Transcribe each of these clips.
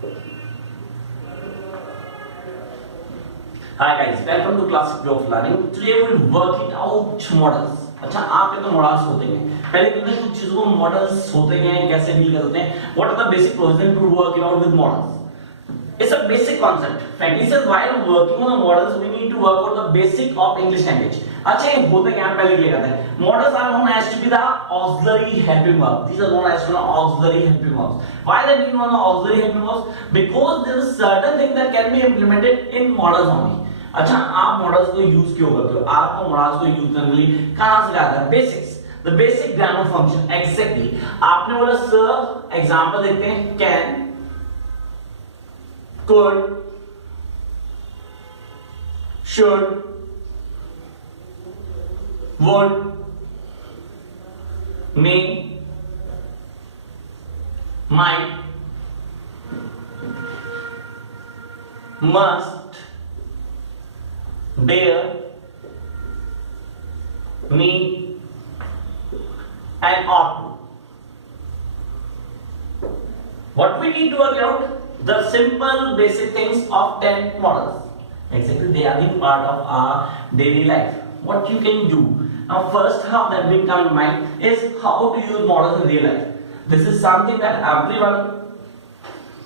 Hi guys, welcome to Classic Way of Learning. Today we will work it out models. अच्छा आपके तो models होते हैं, पहले देखते हैं कुछ चीजों को मॉडल्स होते हैं कैसे डील करते हैं. What are the basic procedure to work it out with models? It's a basic concept. Frankly says while working on the models we need to work out the basic of English language. अच्छा ये होते क्या पहले clear करते हैं. Models are known as to be the auxiliary helping verb. These are known as to be auxiliary helping verbs. Why they being known as auxiliary helping verbs? Because there is certain thing that can be implemented in models only. अच्छा आप models को use क्यों करते हो? आपको models को use करने के लिए कहां से आता है? Basics, the basic grammar function. Exactly आपने बोला सर एग्जांपल देखते हैं. Can, could, should, would, may, might, must, dare, need, and ought to. What we need to work out? The simple basic things of 10 models. Exactly, they are the part of our daily life. What you can do now, first how that will come to mind is how to use models in real life. This is something that everyone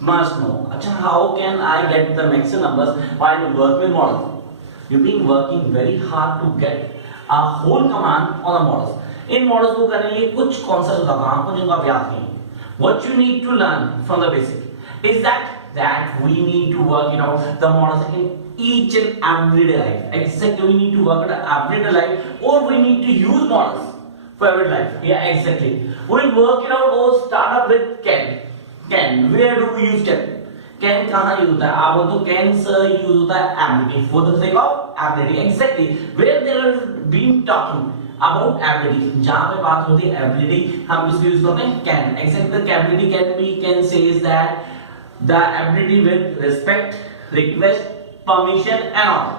must know. Achha, how can I get the maximum numbers while working with models? You've been working very hard to get a whole command on the models. In models को करने के लिए कुछ concepts होता है आपको जिनको आप याद करेंगे. What you need to learn from the basic is that we need to work it out the models in each and everyday life. Exactly, we need to work it out everyday life, or we need to use models for everyday life. Yeah, exactly. We'll work it out or start up with can. Can, where do we use can? Can कहाँ use होता है? आप बोलते हो can sir use होता है ability, for the sake of ability. Exactly, where there has been talking about ability, जहाँ पे बात होती है ability, हम किसको यूज करते हैं? Can. Exactly, the ability can says that the ability with respect, request, permission and order.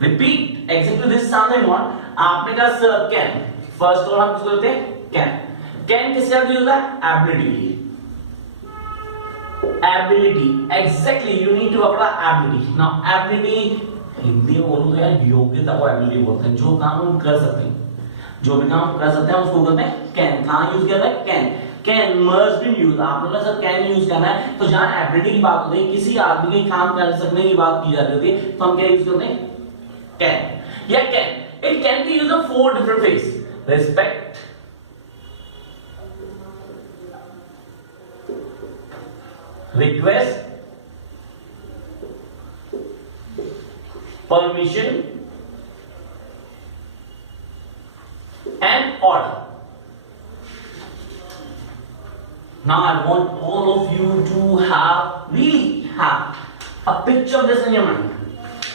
Repeat. Exactly, this is something what आपने कहा sir can. First और हम किसको बोलते हैं? Can. Can किसके साथ यूज होता है? Ability. Ability. Exactly, you need to work on ability. Now ability Hindi में बोलूं तो यार योग्यता को ability बोलते हैं. जो काम हम कर सकते हैं, जो भी काम कर सकते हैं उसको कहते हैं can. कहाँ यूज कर रहे हैं? Can. Can must be used. आप लोगों ने सर can यूज करना है तो जहाँ ability की बात होती है, किसी आदमी के काम कर सकने की बात की जाती है तो हम क्या यूज करते हैं? Can. या can. It can be used in 4 different ways. Respect, request, permission and order. Now I want all of you to really have a picture of this in your mind.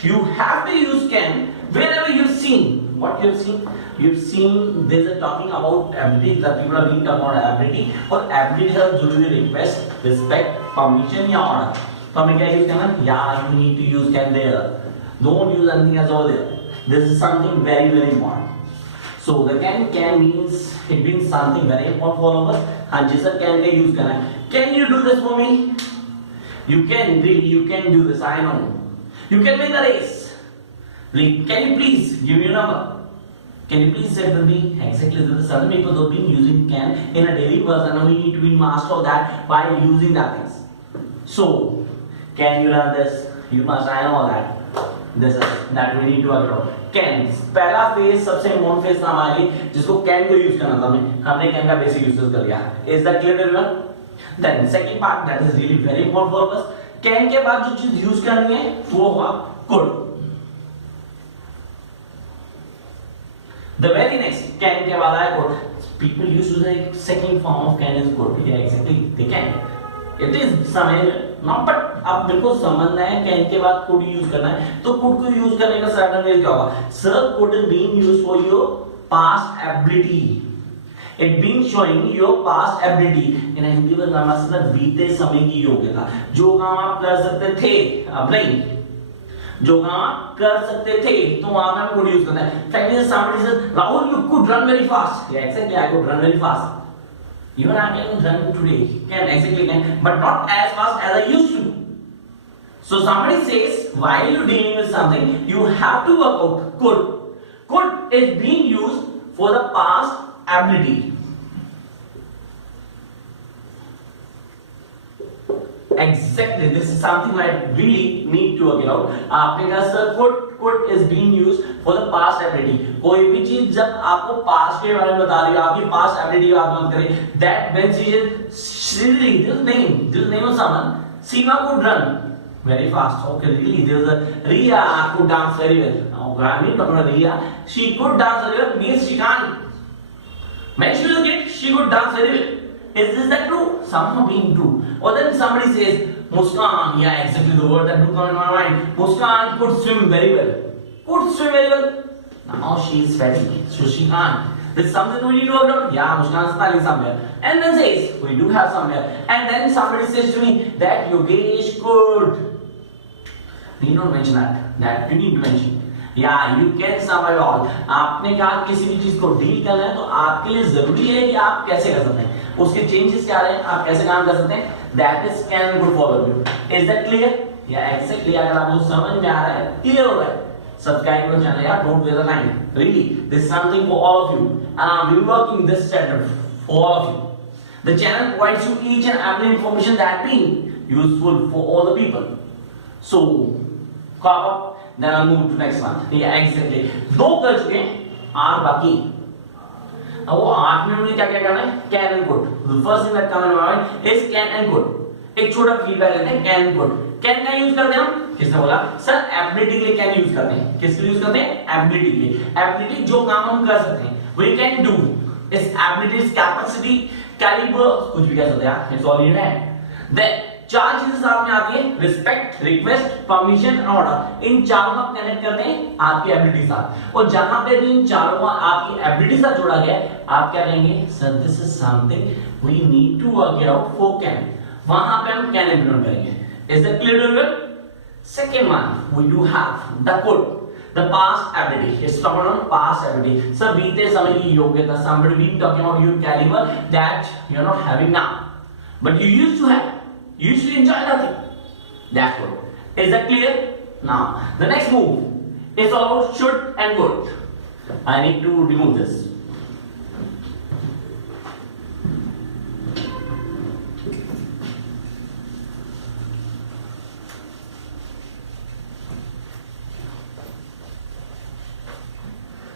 You have to use can wherever you've seen. What you've seen? You've seen there's a talking about ability. The people are being talking about ability और ability का जरूरी request, respect, permission या order. तो हमें क्या use करना? Yeah, you need to use can there. Don't use anything else over there. This is something very very important. So the can means it means something very important for all of us. हाँ जी sir can का use करना है. Can you do this for me? You can really you can do this. I know. You can win the race. Can you please give me your number? Can you please sit with me? Exactly, there are certain people who have been using can in a daily person and we need to be master of that by using that things. So, can you learn this? You must, I know that. This is that we need to work out. Can, पहला phase सबसे important phase था हमारे लिए जिसको can को use करना था हमने can का basic uses कर लिया. Is that clear to everyone? Then second part that is really very important for us. Can के बाद जो चीज use करनी है वो हुआ could. The very next can के बाद आया could. People used to say second form of can is could. Yeah, exactly. They can. It is समझ ना but अब बिल्कुल समझना है can के बाद could use करना है तो could को use करने का certain way क्या होगा? Sir, could is being used for your past ability. It being showing your past ability. इन हिंदी में मतलब बीते समय की योग्यता. जो काम आप कर सकते थे अब नहीं. जो काम आप कर सकते थे तो वहां पे हम could use करना है. Fact is somebody says Rahul you could run very fast. Yeah, exactly, I could run very fast. Even I can run today, can exactly can, but not as fast as I used to. So somebody says, while you dealing with something, you have to work out could. Could is being used for the past ability. Exactly, this is something I really need to work it out. आपने कहा sir could is being used for the past ability. कोई भी चीज जब आपको past के बारे में बता रही है, आपकी past ability की बात करें, that when she is silly, this name of someone, Seema could run very fast. Okay, really, there was a Ria could dance very well. Okay, I mean, not Ria, she could dance very well, means she can't. When she was a kid, she could dance very well. Is this that true? Somehow being true. Or then somebody says, Muskan, yeah, exactly the word that do come in my mind. Muskan could swim very well. Could swim very well. Now she is fatty, so she can't. This is something we need to work out. Yeah, Muskan is smiling somewhere. And then says, we do have somewhere. And then somebody says to me that Yogesh could. You don't mention that. That you need to mention. या you can survive all. आपने कहा किसी भी चीज को deal करना है तो आपके लिए जरूरी है कि आप कैसे कर सकते हैं, उसके चेंजेस क्या रहे हैं, आप कैसे काम कर सकते हैं. That is can good for you. Is that clear? या एक्जेक्टली अगर आपको समझ में आ रहा है, क्लियर हो रहा है, सब्सक्राइब करो चैनल यार. Don't waste the time. Really this is something for all of you and I am working this channel for all of you. The channel provides you each and every information that being useful for all the people. So cope up. Then I'll move to next one. Yeah, exactly. दो कर चुके हैं, 8 बाकी. अब वो 8 में मुझे क्या क्या करना है? Can and could. The first thing that comes in my mind is can and could. एक छोटा फीडबैक लेते हैं can and could. Can का यूज करते हैं हम? किसने बोला? सर एबिलिटी के लिए can यूज करते हैं. किसके लिए यूज करते हैं? एबिलिटी के लिए. एबिलिटी जो काम हम कर सकते हैं. We can do. इस एबिलिटी, कैपेसिटी, कैलिबर, कुछ भी कह सकते हैं. It's all in hand. Then चार चीजें सामने आती है, रिस्पेक्ट, रिक्वेस्ट, परमिशन और ऑर्डर. इन चारों को आप कनेक्ट करते हैं आपकी एबिलिटी के साथ, और जहां पे भी इन चारों को आपकी एबिलिटी साथ जोड़ा गया है, आप क्या करेंगे? Sir this is something we need to work it out for can. वहां पे हम कैन इंप्लीमेंट करेंगे. Is that clear to you? Second one we do have the could, the past ability. It's talking on past ability. Sir बीते समय की योग्यता, somebody we talking about your caliber that you are not having now but you used to have. You used to enjoy nothing. That's what. Is that clear? Now, the next move is all about should and would. I need to remove this.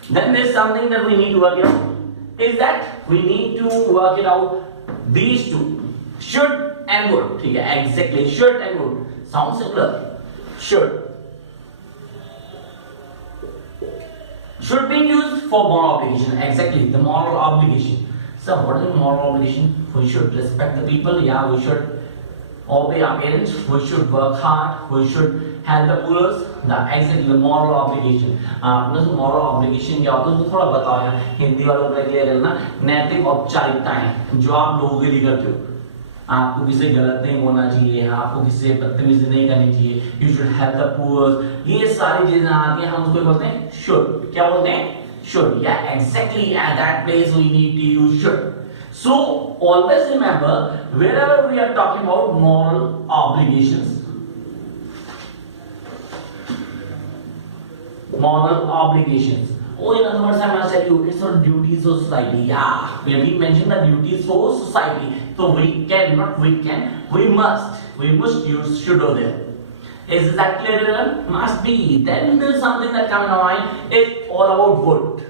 Then there's something that we need to work it out. Is that we need to work it out these two. Should and would. ठीक है, exactly. Should and would. Sounds similar. Should. Should be used for moral obligation. Exactly, the moral obligation. So what is moral obligation? We should respect the people. Yeah, we should obey our parents. We should work hard. We should help the poor. Exactly, the moral obligation. आपने तो moral obligation क्या होता है तो थोड़ा बताओ यार, हिंदी वालों को क्लियर करना. नैतिक औपचारिकताएं जो आप लोगों के लिए करते हो. आपको किसी गलत नहीं बोलना चाहिए, आपको किसी से बदतमीजी नहीं करनी चाहिए. You should help the poor. ये सारी चीजें आती हैं, हम उसको बोलते हैं शुड. क्या बोलते हैं? शुड. या exactly at that place we need to use should. So always remember wherever we are talking about moral obligations, moral obligations. Oh, in other words, I must tell you, it's our duties of society. Yeah, when we mention the duties for society, so we must use should over there. Is that clear? Must be. Then there's something that comes to mind. It's all about would.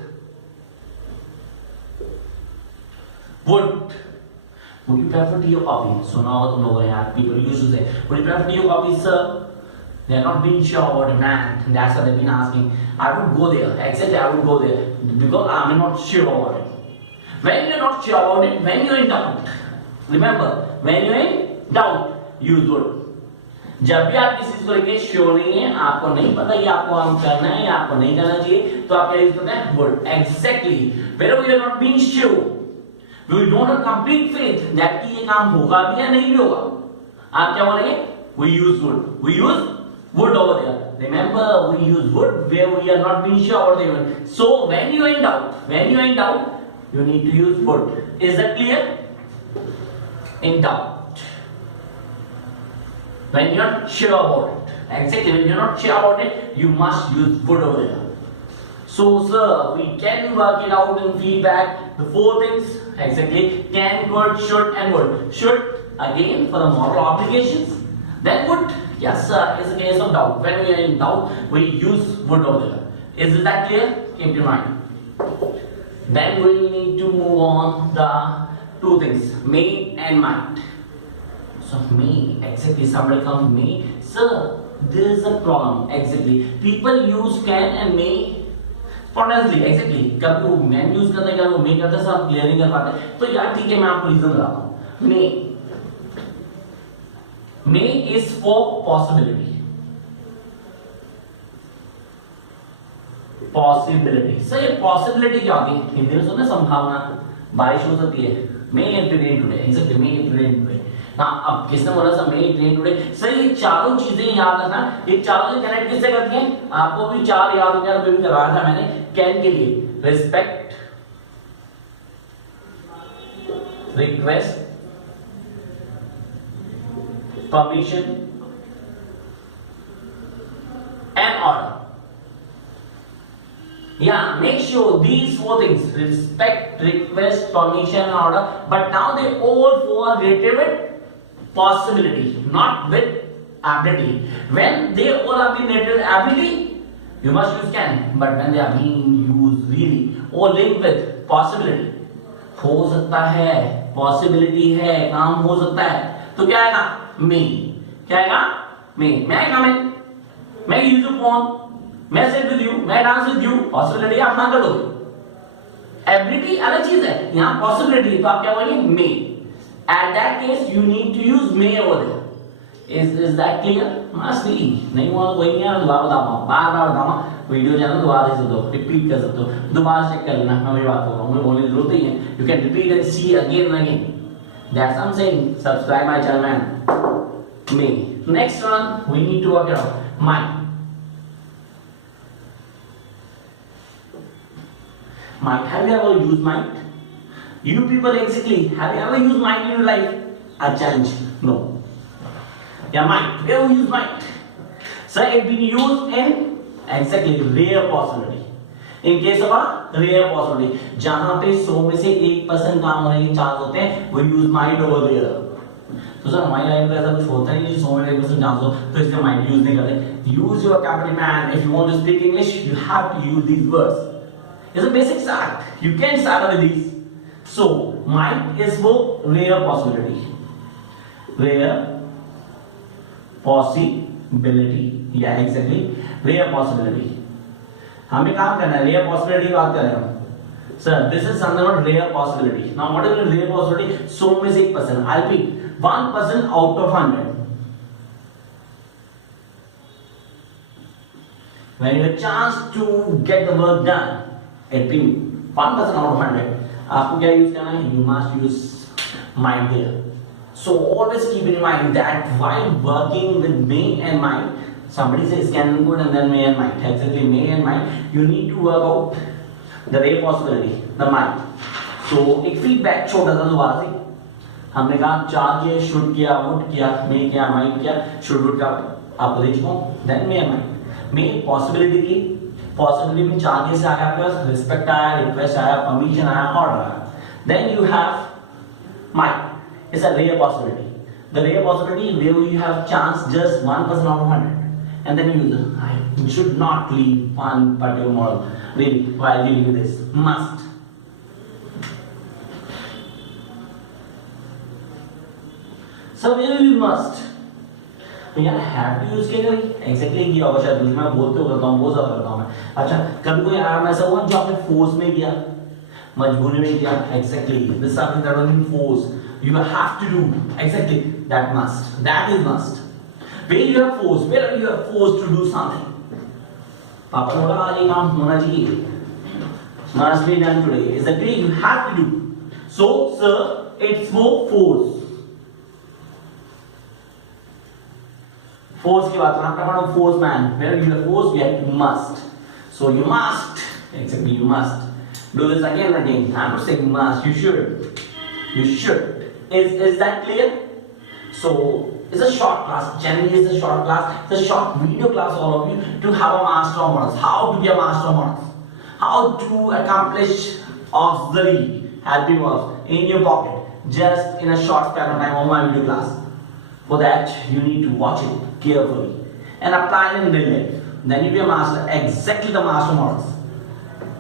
Would you prefer tea or coffee? So now तुम लोग हैं यार, people used to say, would you prefer tea or coffee, sir? They are not being sure about it, man. That's what they've been asking. I would go there. Exactly, I would go there because I'm not sure about it. When you're not sure about it, when you're in doubt, remember, when you're in doubt, use would. जब भी आप किसी चीज को लेके sure नहीं है, आपको नहीं पता ये आपको काम करना है या आपको नहीं करना चाहिए, तो आप क्या यूज करते हैं? would. Exactly. Whenever we are not being sure, we don't have complete faith that कि ये काम होगा भी या नहीं भी होगा, आप क्या बोलेंगे? We use would. We use would over there. Remember, we use would where we are not being sure about the event. So when you are in doubt, you need to use would. Is that clear? in doubt, when you're not sure about it, exactly when you're not sure about it, you must use would over there. So sir, we can work it out in feedback. The four things exactly: can, could, should, and would. Should again for the model obligations. Then would, yes sir, is a case of doubt. When we are in doubt, we use would over there. Is that clear? Keep in mind. Then we need to move on the two things, may and might. So may, exactly, somebody comes may, sir, there is a problem, exactly. People use can and may spontaneously, exactly. कभी वो man use करते हैं, कभी वो may करते हैं, सब clear नहीं कर पाते. तो यार ठीक है, मैं आपको reason बताता हूँ. May is for possibility. Possibility. So ये possibility क्या होती है? हिंदी में सुनते संभावना. बारिश हो सकती है. May it rain today. Exactly. May it rain today. हाँ, अब किसने बोला था May it rain today? Sir ये चारों चीजें याद रखना. ये चारों से कनेक्ट किससे करती हैं? आपको भी चार याद हो गया, तो भी करवाया था मैंने. Can के लिए respect, request, permission and order. Yeah, make sure these four things: respect, request, permission, and order. But now they all four are related with possibility, not with ability. When they all are being related with ability, you must use can. But when they are being used really or linked with possibility, हो सकता है, possibility है, काम हो सकता है, तो क्या आएगा? May. क्या आएगा? May. मैं come in. मैं use the phone. मैं sit with you, मैं dance with you, possibility आप ना कर दोगे. Ability अलग चीज है, यहाँ possibility तो आप क्या बोलेंगे? May. At that case you need to use may over there. Is that clear? Must be. नहीं हुआ तो कोई नहीं है, दोबारा बताऊंगा, बार-बार बताऊंगा. वीडियो चैनल दोबारा देख सकते हो, रिपीट कर सकते हो, दोबारा चेक कर लेना. मैं वही बात कर रहा हूँ, मैं बोलने की जरूरत नहीं है. You can repeat and see again and again. That's what I'm saying. Subscribe my channel, man. May. Next one we need to work it out. Might. Might. Have you ever used might? You people exactly. Have you ever used might in your life? I challenge. No. Yeah, might. Where we use might? So it been used in exactly rare possibility. In case of a rare possibility, जहाँ पे 100 में से 1% काम होने के chance होते हैं, we use might over there. तो सर हमारी लाइफ में ऐसा कुछ होता नहीं, 100 में 1% चांस हो, तो इसलिए might use नहीं करते. Use your capital, man. If you want to speak English, you have to use these words. It's a basic start. You can start with these. So might is for rare possibility. Rare possibility. Yeah, exactly. Rare possibility. हमें काम करना है, rare possibility की बात कर रहे हैं हम. Sir, this is something about rare possibility. Now, what is rare possibility? 100 में से 1%. I'll be 1% out of 100. When you have a chance to get the work done, it be 1% out of 100. आपको क्या use करना है? You must use might there. So always keep in mind that while working with may and might, somebody says can and could and then may and might. Exactly, may and might. You need to work out the rare possibility, the might. So एक feedback छोटा सा दोबारा से. हमने कहा चार किया, should किया, would किया, may किया, might किया, should would का आपको दे चुका हूँ. Then may and might. May possibility की, possibility में चार कैसे आया आपके पास? Respect आया, request आया, permission आया, order आया. Then you have might. It's a rare possibility. The rare possibility where you have chance just 1% out of 100. And then you should not leave one particular model really while dealing with this. Must. So where will you must? तो यार have to use के लिए exactly ये होगा शायद मैं बोलते हो करता हूँ, बहुत ज़्यादा करता हूँ मैं. अच्छा कभी कोई आराम ऐसा हुआ जो आपने force में किया, मजबूरी में किया, exactly. This is something that was in force. You have to do exactly that must. That is must. Where you are forced, where you are forced to do something. पापा ने बोला आज ये काम होना चाहिए. Must be done today. Is that clear? You have to do. So, sir, it's for force. Force की बात करना अपना पढ़ो force man. Where you are forced, you have to must. So you must. Exactly, you must do this again and again. I'm not saying must. You should. You should. Is that clear? So it's a short class. Generally, it's a short class. It's a short video class, all of you, to have a master of models. How to be a master of models? How to accomplish auxiliary helping verbs in your pocket just in a short span of time on my video class. For that, you need to watch it carefully and apply it in real life. Then you'll be a master, exactly the master models.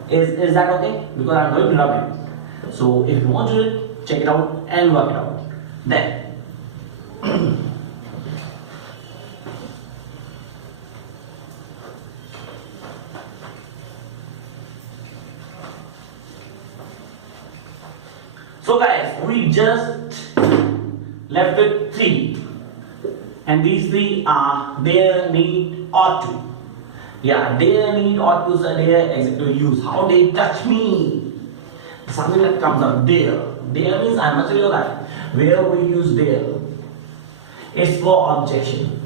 Is that okay? Because I'm going to love it. So if you want to do it, check it out and work it out. Then so guys, we just left with 3, and these 3 are there, need, ought to. Yeah, there, need, ought to, are there, executive use. How they touch me? Something that comes up there. There means I must realize where we use there. It's for objection.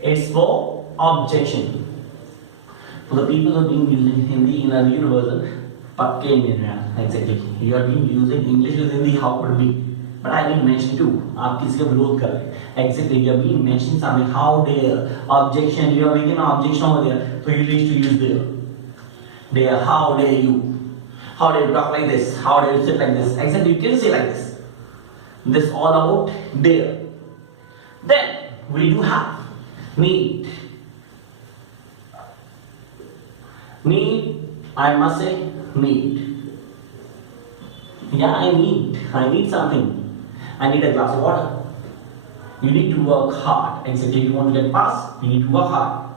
It's for objection. For the people who have been using Hindi in a real version, pakke Indian, exactly. You have been using English with Hindi, how could it be? But I didn't mention too. आप किसी का विरोध कर रहे हैं. Exactly. You have been mentioning something. How dare? Objection. You are making an objection over there. So you need to use there. There. How dare you? How dare you talk like this? How dare you sit like this? Exactly. You can say like this. This all about dare. Then we do have need. Need. I must say need. Yeah, I need something. I need a glass of water. You need to work hard. Exactly. You want to get past, you need to work hard.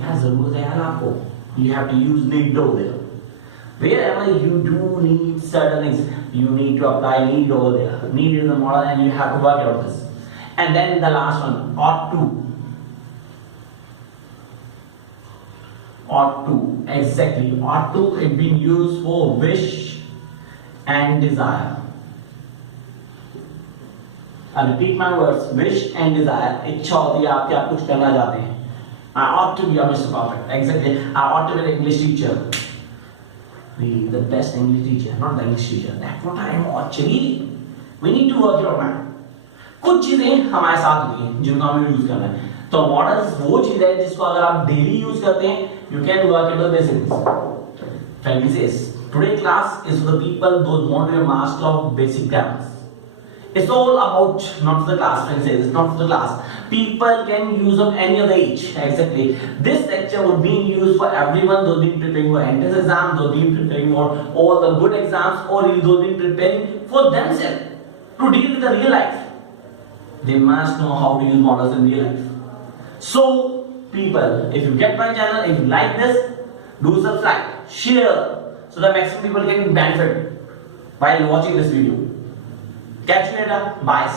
Yeah, ज़रूरत है यार आपको. You have to use need over there. Wherever you do need certain things, you need to apply need over there. Need is the model, and you have to work out this. And then the last one, ought to. Ought to. Exactly. Ought to is being used for wish and desire. I'll repeat my words. Wish and desire. इच्छा होती है आपकी, आप कुछ करना चाहते हैं. I ought to be a Mr. Perfect. Exactly. I ought to be an English teacher. Be the best English teacher, not the English teacher. That's what I am actually. We need to work it out, man. कुछ चीजें हमारे साथ होती हैं जिनको हमें use करना है. तो मॉडल्स वो चीज है जिसको अगर आप डेली यूज करते हैं, you can work it with basics. Family says today class is for the people those want to be a master of basic grammars. It's all about not for the class, friends. It's not for the class. People can use of any other age. Exactly. This lecture would be used for everyone those been preparing for entrance exams, those been preparing for all the good exams, or those been preparing for themselves to deal with the real life. They must know how to use models in real life. So, people, if you get my channel, if you like this, do subscribe, share, so that maximum people can benefit while watching this video. Catch you later. Bye.